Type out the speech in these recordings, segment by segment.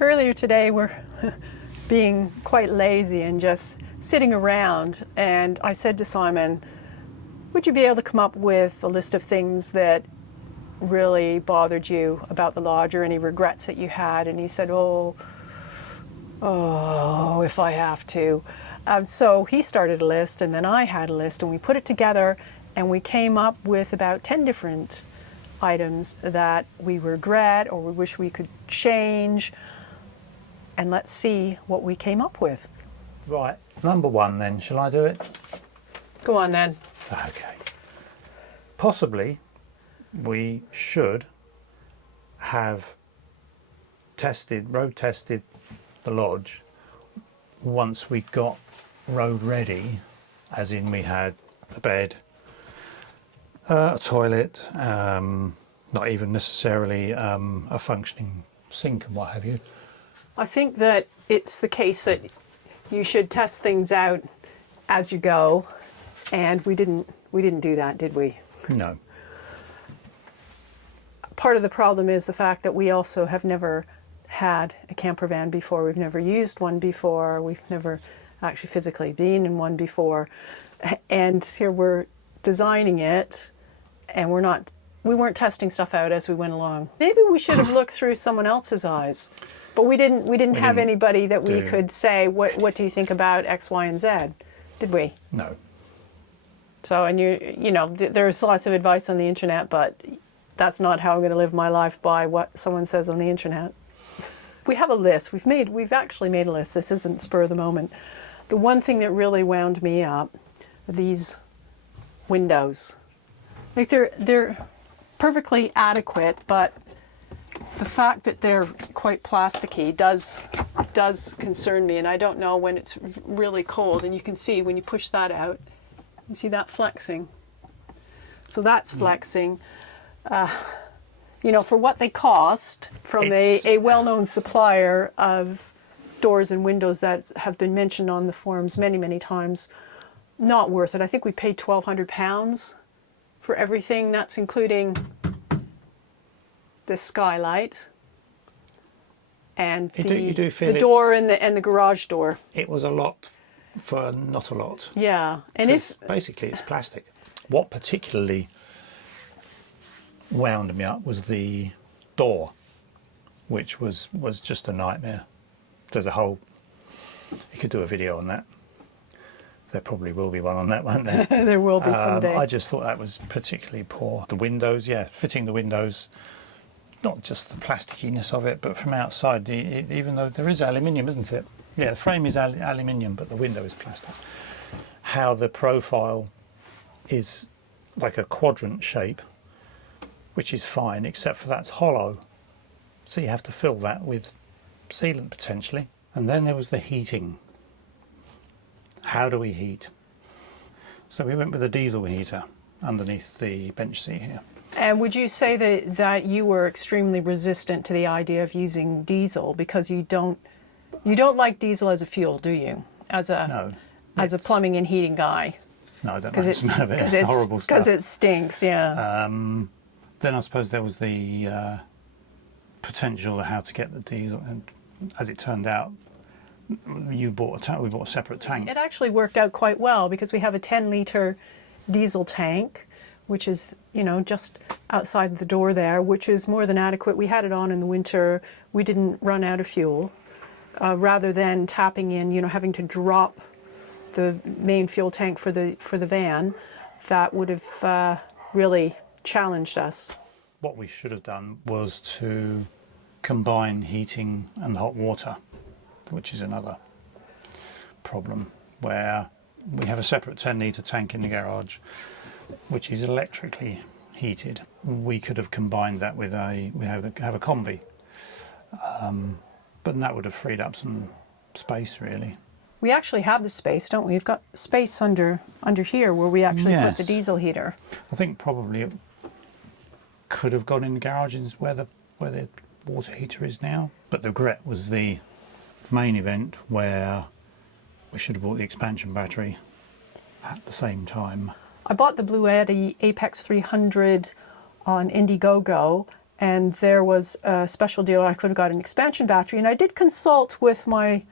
Earlier today we're being quite lazy and just sitting around, and I said to Simon, would you be able to come up with a list of things that really bothered you about the lodge or any regrets that you had? And he said, oh, if I have to. So he started a list, and then I had a list, and we put it together, and we came up with about 10 different items that we regret or we wish we could change. And let's see what we came up with. Right, number one then, shall I do it? Go on then. Okay. Possibly we should have road tested the lodge once we got road ready, as in we had a bed, a toilet, not even necessarily a functioning sink and what have you. I think that it's the case that you should test things out as you go, and we didn't do that, did we? No. Part of the problem is the fact that we also have never had a camper van before. We've never used one before. We've never actually physically been in one before. And here we're designing it, and we weren't testing stuff out as we went along. Maybe we should have looked through someone else's eyes, but we didn't have anybody that we could say, what do you think about X, Y, and Z? Did we? No. So, and you know, there's lots of advice on the internet, but that's not how I'm going to live my life, by what someone says on the internet. We have a list. We've actually made a list. This isn't spur of the moment. The one thing that really wound me up, these windows. Like they're perfectly adequate, but the fact that they're quite plasticky does concern me, and I don't know when it's really cold. And you can see when you push that out, you see that flexing. So that's flexing. You know, for what they cost from a well-known supplier of doors and windows that have been mentioned on the forums many, many times, not worth it. I think we paid £1,200 for everything. That's including the skylight and the door and the garage door. It was a lot for not a lot. Yeah, and basically it's plastic. What particularly wound me up was the door, which was just a nightmare. There's a whole, you could do a video on that. There probably will be one on that, won't there? There will be someday. I just thought that was particularly poor. The windows, yeah, fitting the windows, not just the plasticiness of it, but from outside, even though there is aluminium, isn't it? Yeah, the frame is aluminium, but the window is plastic. How the profile is like a quadrant shape, which is fine, except for that's hollow. So you have to fill that with sealant potentially. And then there was the heating. How do we heat? So we went with a diesel heater underneath the bench seat here. And would you say that you were extremely resistant to the idea of using diesel because you don't like diesel as a fuel, do you? As a plumbing and heating guy. No, I don't like the smell of it. It's horrible stuff. Because it stinks, yeah. Then I suppose there was the potential of how to get the diesel, and as it turned out, we bought a separate tank. It actually worked out quite well because we have a 10-litre diesel tank, which is, you know, just outside the door there, which is more than adequate. We had it on in the winter. We didn't run out of fuel. Rather than tapping in, you know, having to drop the main fuel tank for the van, that would have really challenged us. What we should have done was to combine heating and hot water, which is another problem, where we have a separate 10-litre tank in the garage, which is electrically heated. We could have combined that with we have a combi, but that would have freed up some space, really. We actually have the space, don't we? We've got space under here where we actually put the diesel heater. I think probably it could have gone in the garages where the water heater is now. But the regret was the main event, where we should have bought the expansion battery at the same time. I bought the Blue Yeti Apex 300 on Indiegogo, and there was a special deal. I could have got an expansion battery, and I did consult with my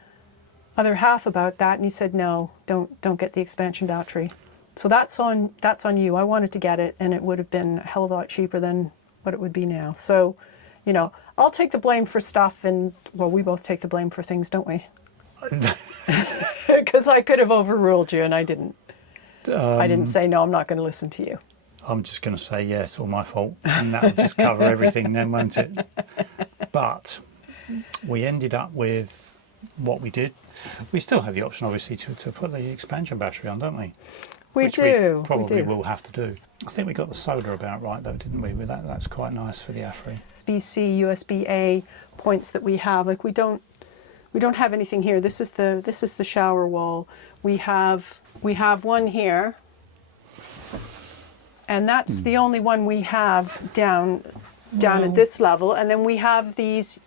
other half about that, and he said, no, don't get the expansion battery. So that's on you. I wanted to get it, and it would have been a hell of a lot cheaper than what it would be now. So, you know, I'll take the blame for stuff, and well, we both take the blame for things, don't we? Because I could have overruled you, and I didn't. I didn't say, no, I'm not going to listen to you. I'm just going to say, yeah, it's all my fault. And that would just cover everything then, won't it? But we ended up with what we did. We still have the option, obviously, to put the expansion battery on, don't we? We do. We probably we do. will have to do. I think we got the solar about right, though, didn't we? With that's quite nice for the AFRI. BC, USB-A points that we have, like we don't have anything here. This is the shower wall. We have one here, and that's the only one we have down at this level. And then we have these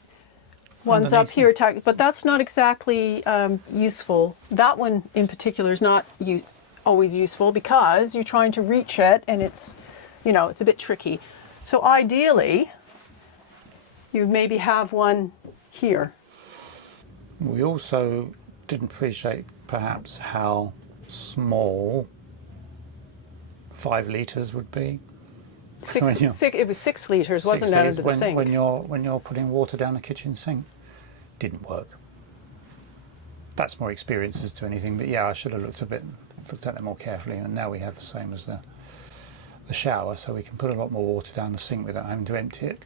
ones up here, but that's not exactly useful. That one in particular is not always useful because you're trying to reach it, and it's a bit tricky. So ideally, you maybe have one here. We also didn't appreciate perhaps how small 5 litres would be. It was 6 litres, wasn't it, under the sink? When you're putting water down the kitchen sink, didn't work. That's more experience as to anything, but yeah, I should have looked at it more carefully. And now we have the same as the shower, so we can put a lot more water down the sink without having to empty it.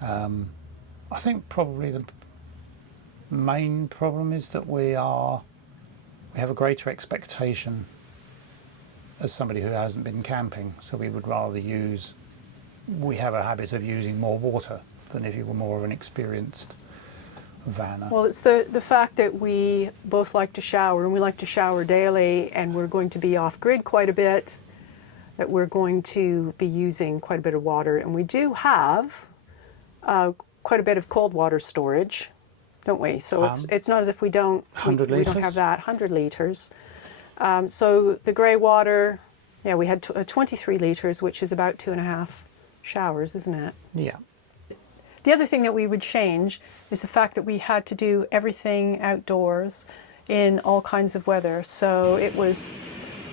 I think probably the main problem is that we have a greater expectation as somebody who hasn't been camping, so we would rather we have a habit of using more water than if you were more of an experienced vanner. Well, it's the fact that we both like to shower, and we like to shower daily, and we're going to be off-grid quite a bit, that we're going to be using quite a bit of water. And we do have quite a bit of cold water storage, don't we? So it's not as if we don't have that, 100 litres. So the grey water, yeah, we had 23 litres, which is about 2.5 showers, isn't it? Yeah. The other thing that we would change is the fact that we had to do everything outdoors in all kinds of weather. So it was,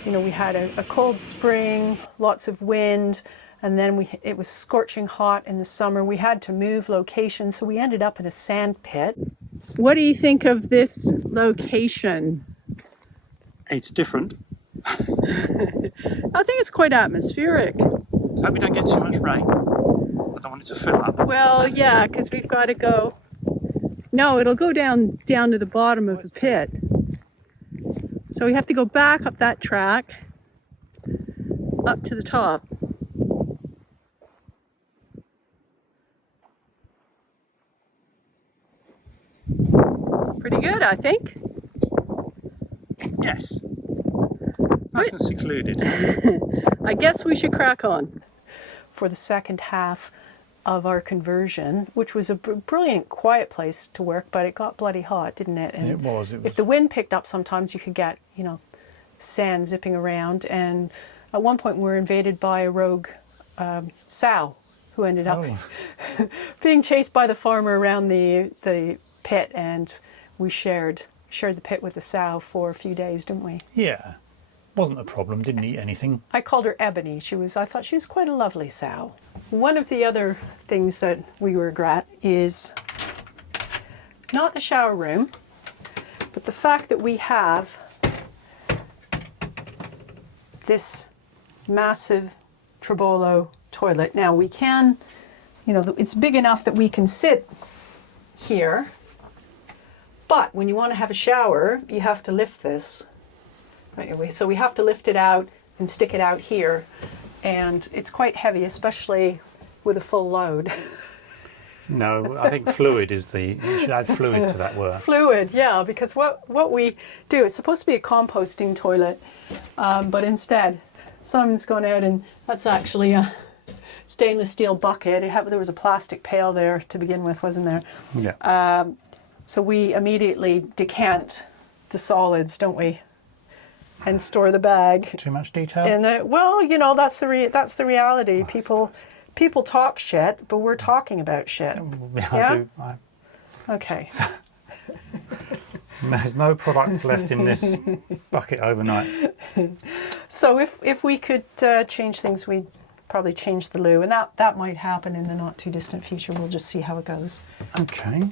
we had a cold spring, lots of wind, and then it was scorching hot in the summer. We had to move location, so we ended up in a sand pit. What do you think of this location? It's different. I think it's quite atmospheric. I hope we don't get too much rain. I don't want it to fill up. Well, yeah, because we've got to go. No, it'll go down to the bottom of the pit. So we have to go back up that track, up to the top. Pretty good, I think. Yes. Nice and secluded. I guess we should crack on. For the second half of our conversion, which was a brilliant, quiet place to work, but it got bloody hot, didn't it? And it was. If the wind picked up, sometimes you could get, sand zipping around. And at one point, we were invaded by a rogue sow, who ended up being chased by the farmer around the pit, and we shared the pit with the sow for a few days, didn't we? Yeah. Wasn't a problem, didn't eat anything. I called her Ebony. I thought she was quite a lovely sow. One of the other things that we regret is not the shower room, but the fact that we have this massive Tribolo toilet. Now we can, it's big enough that we can sit here, but when you want to have a shower, you have to lift this. Right, so we have to lift it out and stick it out here, and it's quite heavy, especially with a full load. No, I think fluid is you should add fluid to that word. Fluid, yeah, because what we do, it's supposed to be a composting toilet, but instead, someone's gone out, and that's actually a stainless steel bucket. There was a plastic pail there to begin with, wasn't there? Yeah. So we immediately decant the solids, don't we? And store the bag. Too much detail? And that's the reality. People talk shit, but we're talking about shit. Yeah, Yeah? I do. Okay. There's no product left in this bucket overnight. So if we could change things, we'd probably change the loo, and that might happen in the not too distant future. We'll just see how it goes. Okay.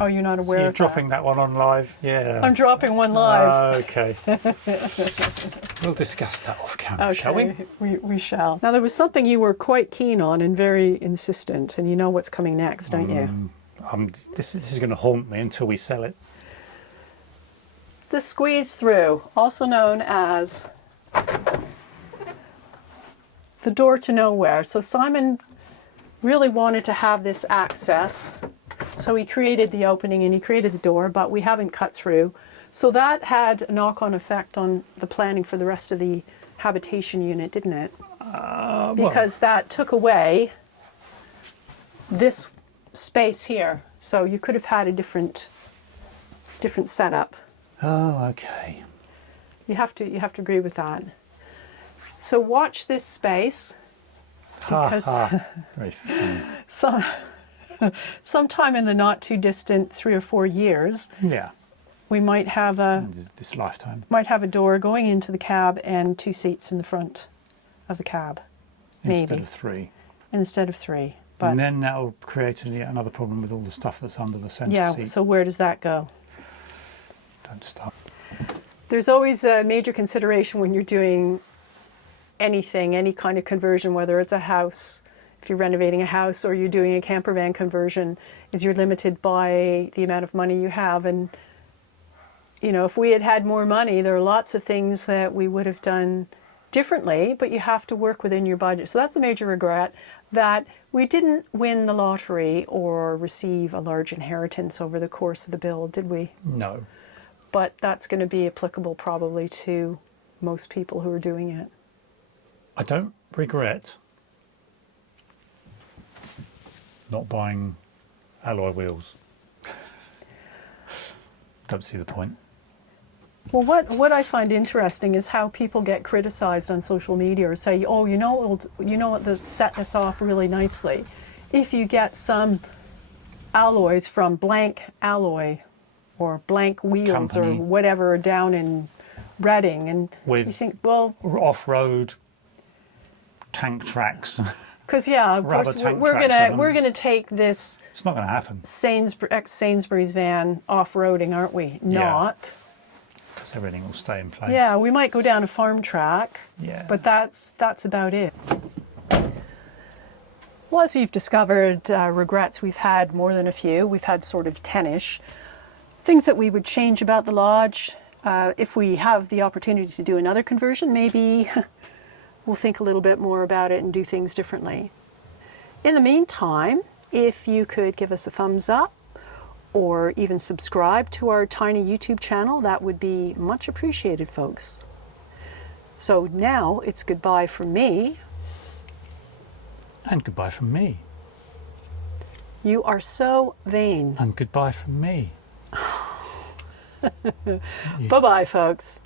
Oh, you're not So aware you're of dropping that one on live? Yeah. I'm dropping one live. Okay. We'll discuss that off camera, shall we? We shall. Now, there was something you were quite keen on and very insistent, and you know what's coming next, don't you? This is going to haunt me until we sell it. The squeeze through, also known as the door to nowhere. So Simon really wanted to have this access. So he created the opening and he created the door, but we haven't cut through. So that had a knock-on effect on the planning for the rest of the habitation unit, didn't it? Because that took away this space here. So you could have had a different setup. Oh, okay. You have to agree with that. So watch this space, because Very funny. sometime in the not too distant 3 or 4 years, Yeah. we might have This lifetime. a door going into the cab and 2 seats in the front of the cab, maybe Instead of 3. instead of 3. But And then that will create another problem with all the stuff that's under the centre yeah, seat. so where does that go? Don't stop. There's always a major consideration when you're doing anything, any kind of conversion, whether it's a house, if you're renovating a house, or you're doing a camper van conversion, is you're limited by the amount of money you have. And, you know, if we had had more money, there are lots of things that we would have done differently, but you have to work within your budget. So that's a major regret, that we didn't win the lottery or receive a large inheritance over the course of the build, did we? No. But that's going to be applicable probably to most people who are doing it. I don't regret not buying alloy wheels. Don't see the point. Well, what I find interesting is how people get criticized on social media or say, oh, you know what, to set this off really nicely. If you get some alloys from blank alloy or blank wheels Company. or whatever down in Reading, and With you think, well, off-road tank tracks. because yeah, of Rubber course tank we're tracks gonna take this It's not going to happen Sainsbury's van off-roading, aren't we? Not. because everything will stay in place. Yeah, we might go down a farm track. Yeah. But that's about it. Well, as you've discovered, regrets, we've had more than a few. We've had sort of 10-ish. Things that we would change about the lodge. If we have the opportunity to do another conversion, maybe we'll think a little bit more about it and do things differently. In the meantime, if you could give us a thumbs up or even subscribe to our tiny YouTube channel, that would be much appreciated, folks. So now it's goodbye from me. And goodbye from me. You are so vain. And goodbye from me. Bye-bye, folks.